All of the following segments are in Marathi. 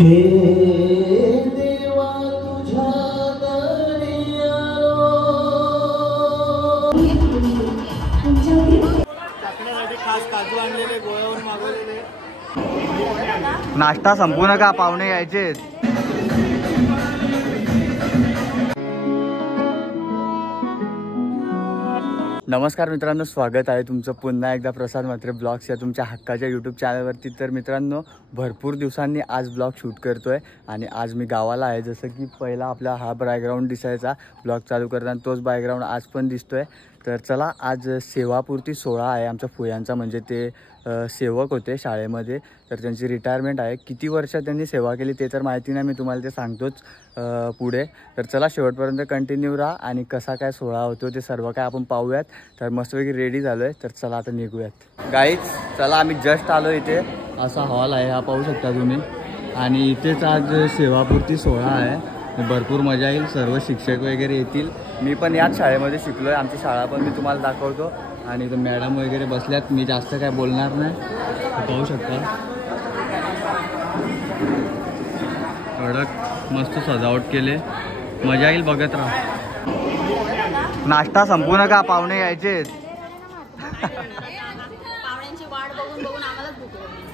हे देवा तुझ्या दारी आलो. टाकण्यासाठी खास काजू आणलेले, गोळ्यावरून मागवलेले. नाश्ता संपू नका, पाहुणे यायचे. नमस्कार मित्रांनो, स्वागत आहे तुमचं पुन्हा एकदा प्रसाद म्हात्रे ब्लॉग्स या तुमच्या हक्काच्या यूट्यूब चॅनलवरती. तर मित्रांनो, भरपूर दिवसांनी आज ब्लॉग शूट करतोय आणि आज मी गावाला आहे. जसं की पहिला आपला हा बॅकग्राऊंड दिसायचा ब्लॉग चालू करताना, तोच बॅकग्राऊंड आज पण दिसतोय. तर चला, आज सेवापूर्ती सोहळा आहे आमच्या फुयांचा. म्हणजे ते सेवक होते शाळेमध्ये, तर त्यांची रिटायरमेंट आहे. किती वर्ष त्यांनी सेवा केली ते तर माहिती नाही, मी तुम्हाला ते सांगतोच पुढे. तर चला, शेवटपर्यंत कंटिन्यू राहा आणि कसा काय सोहळा होतो ते सर्व काय आपण पाहूयात. तर मस्तपैकी रेडी झालो आहे, तर चला आता निघूयात. गाईज चला, आम्ही जस्ट आलो. इथे असा हॉल आहे, हा पाहू शकता तुम्ही. आणि इथेच आज सेवापूर्ती सोहळा आहे. भरपूर मजा येईल, सर्व शिक्षक वगैरे येतील. मी पण याच शाळेमध्ये शिकलो आहे, आमची शाळा पण मी तुम्हाला दाखवतो. आणि इथं मॅडम वगैरे बसल्यात, मी जास्त काय बोलणार नाही, पाहू शकता. कडक मस्त सजावट केले, मजा येईल, बघत राहा. नाश्ता संपू नका, पाहुणे यायचे.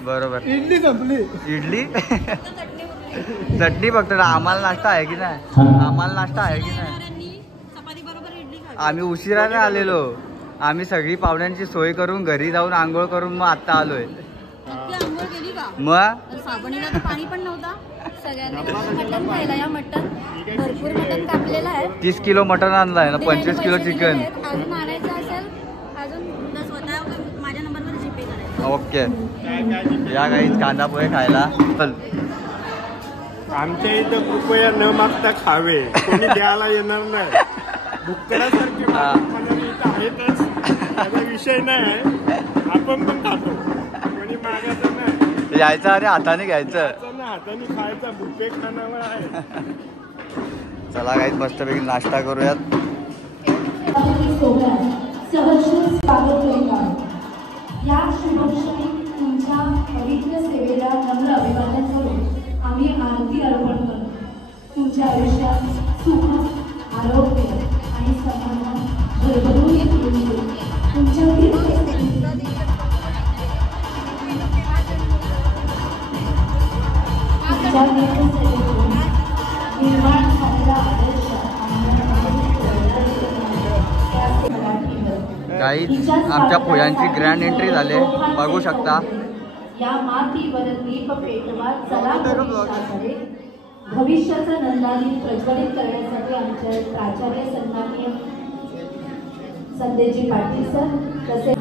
बरोबर. इडली संपली. इडली चटणी फक्त. आम्हाला नाश्ता आहे की नाही? आम्हाला नाश्ता आहे की नाही? आम्ही उशिराने आलेलो. आम्ही सगळी पाहुण्यांची सोय करून घरी जाऊन आंघोळ करून मग आता आलोय. मग पाणी पण नव्हता. मटन खायला या. मटन भरपूर मटन कापलेलं आहे. 30 किलो मटन आणलं आहे ना, 25 किलो चिकन. अजून आणायचं असेल अजून स्वतः माझ्या नंबरवर जीपे करायचं. ओके, या काहीच कांदा पोहे खायला. चल, आमच्या इथं कृपया न मागता खावे, कोणी द्यायला येणार नाही. भुक्कडासारखी इथं आहेतच, त्याचा विषय नाही. आपण पण खातो, कोणी मागायचं नाही. यायचं आणि हाताने घ्यायचं, हाताने खायचा. बुफे खाण्यावर आहे. चला काहीच मस्तपैकी नाश्ता करूयात. या शुभक्षणी तुमच्या पवित्र सेवेला नम्र अभिवादन करून आम्ही आरती अर्पण करतो. तुमच्या आयुष्यात सुख, आरोग्य आणि समाधान भरभरून येईल. तुमच्या निर्माण झालेला आदर्श काहीच आमच्या फुयांची ग्रँड एंट्री झाली, बघू शकता. या मातीवर दीप पेटवा, चला भविष्याकडे. भविष्याचा नंदादीप प्रज्वलित करण्यासाठी आमच्या प्राचार्य सन्माननीय संदेजी पाटील सर, तसेच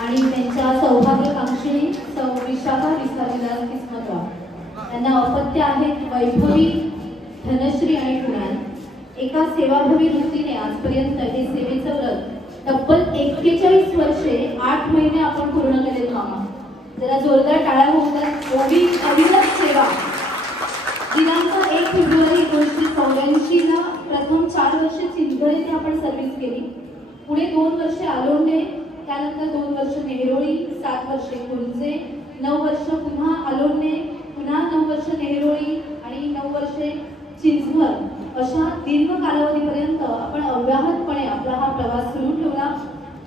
आणि त्यांच्या सौभाग्यकांक्षिणी सौ विशाखा विस्तारविलास किस्मतराव यांना अपत्य आहेत वैभवी, धनश्री आणि कुणाल. एका सेवाभावी वृत्तीने आजपर्यंत हे सेवेचं व्रत तब्बल 41 वर्षे 8 महिने आपण पूर्ण केले. मामा जरा जोरदार टाळ्या होऊन एवढी अविरत सेवा दिनांक 1 फेब्रुवारी 1984 प्रथम 4 वर्ष चिंचगड येथे आपण सर्व्हिस केली. पुढे 2 वर्षे आलोंडे, त्यानंतर 2 वर्ष नेहरोळी, 7 वर्षे कुर्जे, 9 वर्ष पुन्हा आलोंडे, पुन्हा 9 वर्ष नेहरोळी आणि 9 वर्षे चिंचवड. अशा दीर्घ कालावधीपर्यंत आपण अव्याहतपणे आपला हा प्रवास सुरू ठेवला.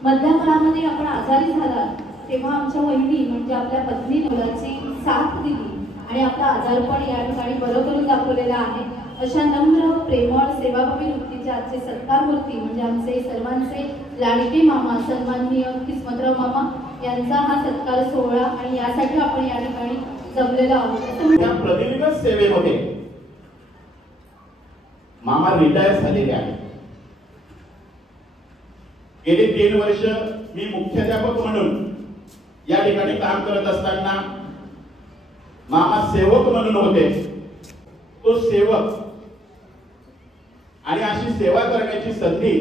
मधल्या काळामध्ये आपण आजारी झालात तेव्हा आमच्या वहिनी म्हणजे आपल्या पत्नी मुलाची साथ दिली आणि आपला आजारपण या ठिकाणी बरं करून दाखवलेला आहे. अशा नम्र प्रेमळ सेवाभावी वृत्तीचे आजचे सत्कारमूर्ती म्हणजे आमचे सर्वांचे लाडके मामा सन्माननीय किस्मतराव मामा यांचा हा सत्कार सोहळा आणि यासाठी आपण या ठिकाणी जमलेलो आहोत. या प्रदीर्घ सेवेमध्ये मामा रिटायर झालेले आहेत. गेली 3 वर्ष मी मुख्याध्यापक म्हणून या ठिकाणी काम करत असताना मामा सेवक म्हणून होते. तो सेवक आणि अशी सेवा करण्याची संधी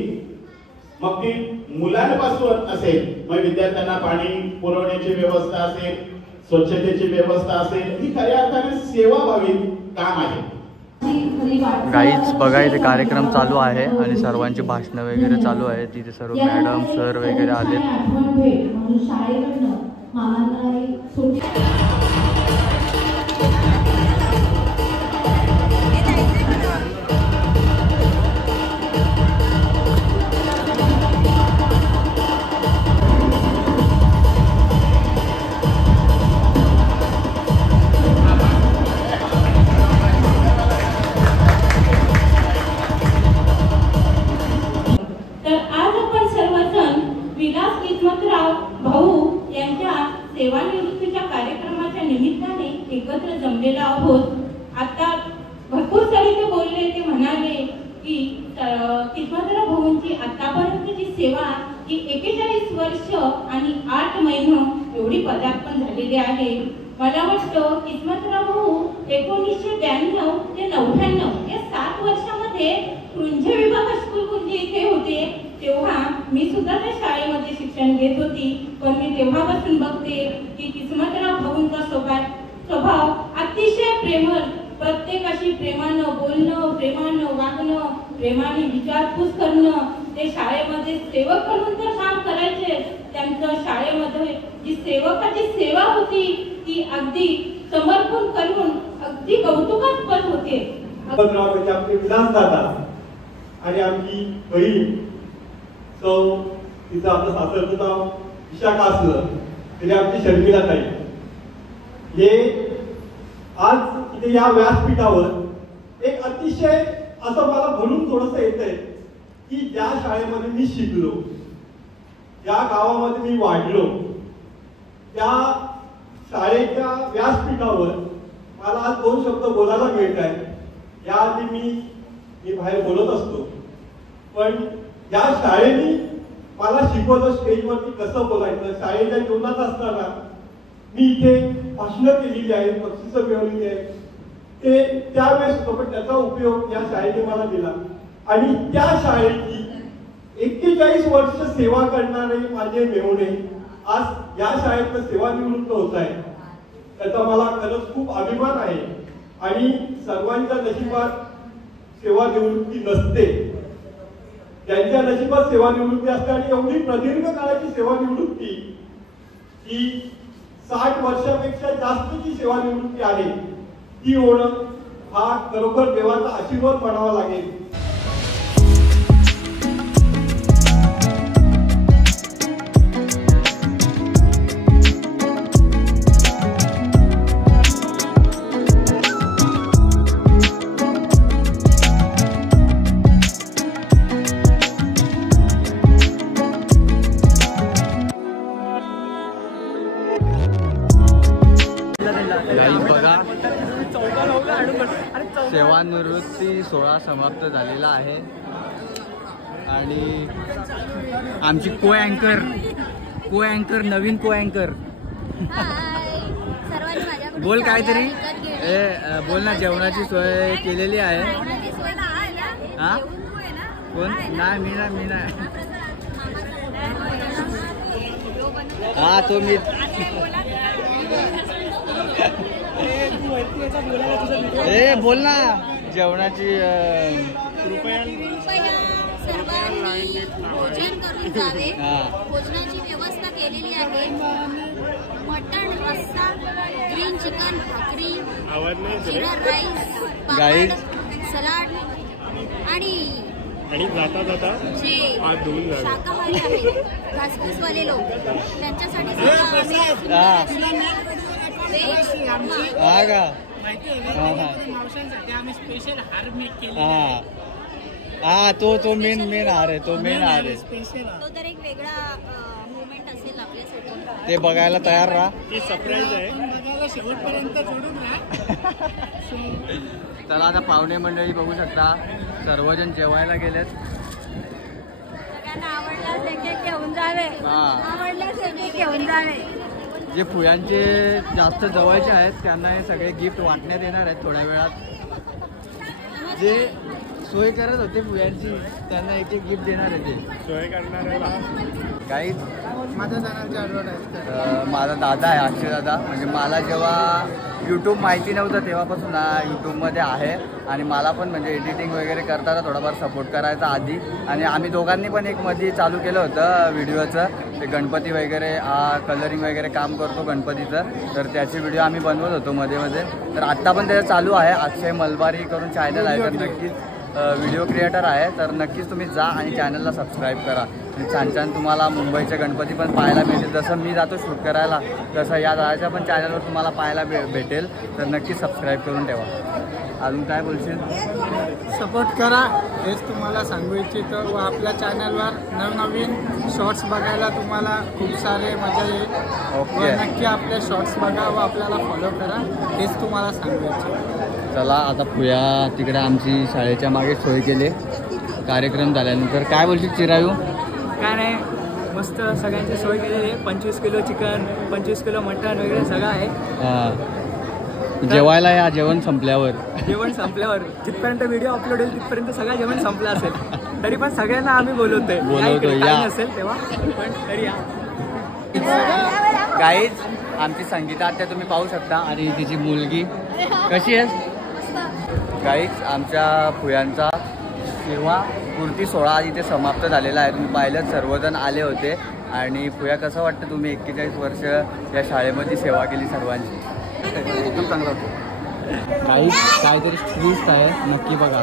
मग ती मुलांपासून असेल, मग विद्यार्थ्यांना पाणी पुरवण्याची व्यवस्था असेल, स्वच्छतेची व्यवस्था असेल, ही खऱ्या अर्थाने सेवाभावी काम आहे. गाईच बघा इथे कार्यक्रम चालू आहे आणि सर्वांची भाषणं वगैरे चालू आहे. तिथे सर्व मॅडम सर वगैरे आले. सेवानिवृत्तीच्या कार्यक्रमाच्या निमित्ताने एकत्र जमलेलो आहोत. आता भरपूर सारे ते बोलले, ते म्हणाले की किस्मतराव भाऊंची आतापर्यंतची सेवा ही 41 वर्ष आणि 8 महिने एवढी पदार्पण झालेली आहे. मला वाटतं किस्मतराव भाऊ 1992 ते 99 या 7 वर्षामध्ये कृंजे विभाग हायस्कूल कुंजी इथे होते. तेव्हा मी सुद्धा त्या शाळेमध्ये शिक्षण घेत होती. पण मी तेव्हापासून बघते की किस्मतराव भाऊंचा स्वभाव अतिशय प्रेमळ, प्रत्येकाशी प्रेमानं बोलणं, प्रेमानं वागणं, प्रेमाने विचारपूस करणं. ते शाळेमध्ये सेवक म्हणून तर काम करायचे. त्यांचं शाळेमध्ये जी सेवकाची सेवा होती ती अगदी समर्पण करून अगदी कौतुकास्पद होते. आपले विलास दादा आणि आमची बहीण सौ, तिचं आपलं सासरचं नाव विशाखा असलं तरी आमची शर्मिला ताई, हे आज इथे या व्यासपीठावर एक अतिशय असं मला म्हणून थोडंसं येतंय की ज्या शाळेमध्ये मी शिकलो, ज्या गावामध्ये मी वाढलो, त्या शाळेच्या व्यासपीठावर मला आज 2 शब्द बोलायला मिळत आहेत. याआधी मी बाहेर बोलत असतो, पण या शाळेने मला शिकवलं स्टेजवरती कसं बोलायचं. शाळेच्या जीवनात असताना मी इथे भाषणं केलेली आहेत, बक्षिसं मिळवलेली आहेत, ते त्यावेळेस होतं, पण त्याचा उपयोग या शाळेने मला दिला. आणि त्या शाळेची 41 वर्ष सेवा करणारे माझे मेहुणे आज या शाळेतनं सेवानिवृत्त होत आहे. त्याचा मला खरंच खूप अभिमान आहे. आणि सर्वांच्या नशिबात सेवानिवृत्ती नसते, त्यांच्या नशिबात सेवानिवृत्ती असते. आणि एवढी प्रदीर्घ काळाची सेवानिवृत्ती ही 60 वर्षापेक्षा जास्तची सेवानिवृत्ती आहे, ती होणं हा खरोखर देवाचा आशीर्वाद म्हणावा लागेल. सेवानिवृत्ती सोहळा समाप्त झालेला आहे आणि आमची को अँकर नवीन को अँकर बोल काहीतरी. बोल ना. जेवणाची सोय केलेली आहे. हा कोण? नाही मी नाही. हा तो मी ए बोल ना जेवणाची कृपया सर्वांनी भोजन करून जावे. हा. भोजनाची व्यवस्था केलेली आहे. मटण रस्सा, ग्रीन चिकन, भाकरी, आवाज नाही येत रे. जिरा राईस, Guys. पापड, सलाड आणि आणि जाता जाता जे हात धुवून जावे. शाकाहारी आहेत घासपूसवाले लोक त्यांच्यासाठी सुद्धा हा. व्हेज उपमा. हा का हा तो मेन आहार आहे. तो मेन आहार आहे. तो तर एक वेगळा मोमेंट असेल आपल्यासाठी. ते बघायला तयार राहा. ती सरप्राईज आहे. चला आता पाहुणे मंडळी बघू शकता सर्वजण जेवायला गेलेत. सगळ्यांना आवडल्यास एक एक घेऊन जावे. हा. आवडल्यास एक एक घेऊन जावे. जे फुयांचे जास्त जवळचे आहेत त्यांना हे सगळे गिफ्ट वाटण्यात येणार आहेत थोड्या वेळात. जे सोय करत होते फुयांची त्यांना एक एक गिफ्ट देणार आहे ते. सोय करणार काही माझा दादा आहे अक्षय दादा. म्हणजे मला जेव्हा यूट्यूब माहिती नव्हतं तेव्हापासून यूट्यूबमध्ये आहे आणि मला पण म्हणजे एडिटिंग वगैरे करताना थोडाफार सपोर्ट करायचा आधी. आणि आम्ही दोघांनी पण एक मध्ये चालू केलं होतं व्हिडिओचं. ते गणपती वगैरे कलरिंग वगैरे काम करतो गणपतीचं. तर त्याचे व्हिडिओ आम्ही बनवत होतो मध्ये मध्ये. तर आत्ता पण त्याचं चालू आहे. अक्षय मलबारी करून चॅनल आहे. तर नक्कीच व्हिडिओ क्रिएटर आहे. तर नक्कीच तुम्ही जा आणि चॅनलला सबस्क्राईब करा. छान छान तुम्हाला मुंबईचे गणपती पण पाहायला भेटेल. जसं मी जातो शूट करायला तसं या दादाच्या पण चॅनलवर तुम्हाला पाहायला भेटेल. तर नक्की सबस्क्राईब करून ठेवा. अजून काय बोलशील? सपोर्ट करा हेच तुम्हाला सांगू इच्छितो. व आपल्या चॅनलवर नवनवीन शॉर्ट्स बघायला तुम्हाला खूप सारे मजा येईल. ओके. नक्की आपले शॉर्ट्स बघा व आपल्याला फॉलो करा हेच तुम्हाला सांगू इच्छितो. चला आता फुया तिकडे आमची शाळेच्या मागे सोय केली कार्यक्रम झाल्यानंतर. काय बोलशील चिरायू? काय नाही मस्त सगळ्यांची सोय केलेली आहे. 25 किलो चिकन 25 किलो मटण वगैरे सगळं आहे. जेवायला या जेवण संपल्यावर. जेवण संपल्यावर जिथपर्यंत व्हिडिओ अपलोड होईल तिथपर्यंत सगळं जेवण संपलं असेल. तरी पण सगळ्यांना आम्ही बोलवतोय या. नसेल तेव्हा पण तरी या. गाईज आमची संगीता आत्या तुम्ही पाहू शकता आणि तिची मुलगी कशी आहे. गाईज आमच्या फुयांचा सेवा पूर्ती सोहळा इथे समाप्त झालेला आहे. तुम्ही पाहिलं सर्वजण आले होते. आणि फुया कसं वाटतं तुम्ही 41 वर्ष या शाळेमध्ये सेवा केली सर्वांची? एकदम चांगलं होतं. काहीतरी ट्विस्ट आहे नक्की बघा.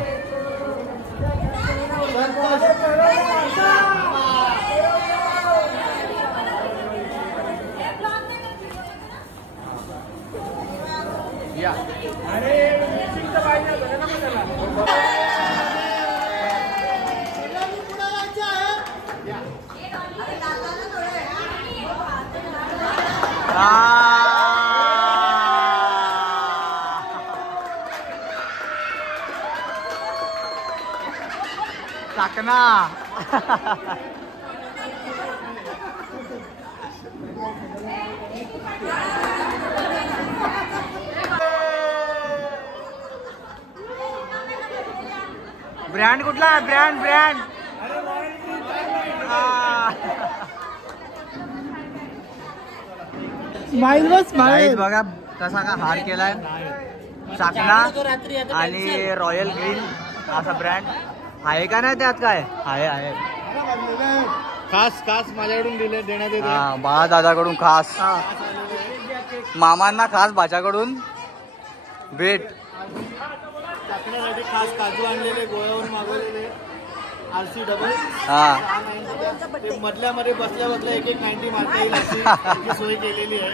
या टाकना. ब्रँड कुठला आहे? ब्रँड स्माईल बघा कसा का हार केलाय. चाकणा आणि रॉयल ग्रीन असा ब्रँड आहे का नाही त्यात? काय आहे खास माझ्याकडून देण्यात येते. बाळा दादाकडून खास, मामांना खास भाच्याकडून भेट. टाकण्यासाठी खास काजू आणलेले गोव्यावरून मागवलेले RC डबल. ते मधल्यामध्ये बसल्या एक 90 मारता येईल अशी सोय केलेली आहे.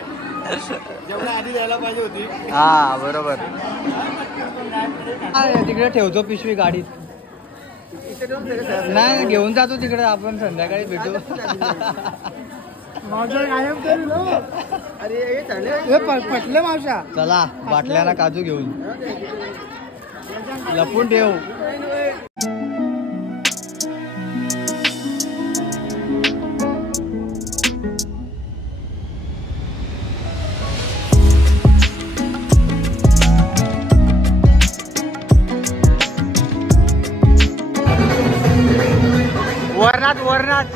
जेवढ्या आधी द्यायला पाहिजे होती. हा बरोबर. तिकडे ठेवतो पिशवी गाडीत. नाही घेऊन जातो तिकडे. आपण संध्याकाळी भेटू. पटले मावशा. चला बाटल्याला काजू घेऊन लपून ठेव. वरनाथ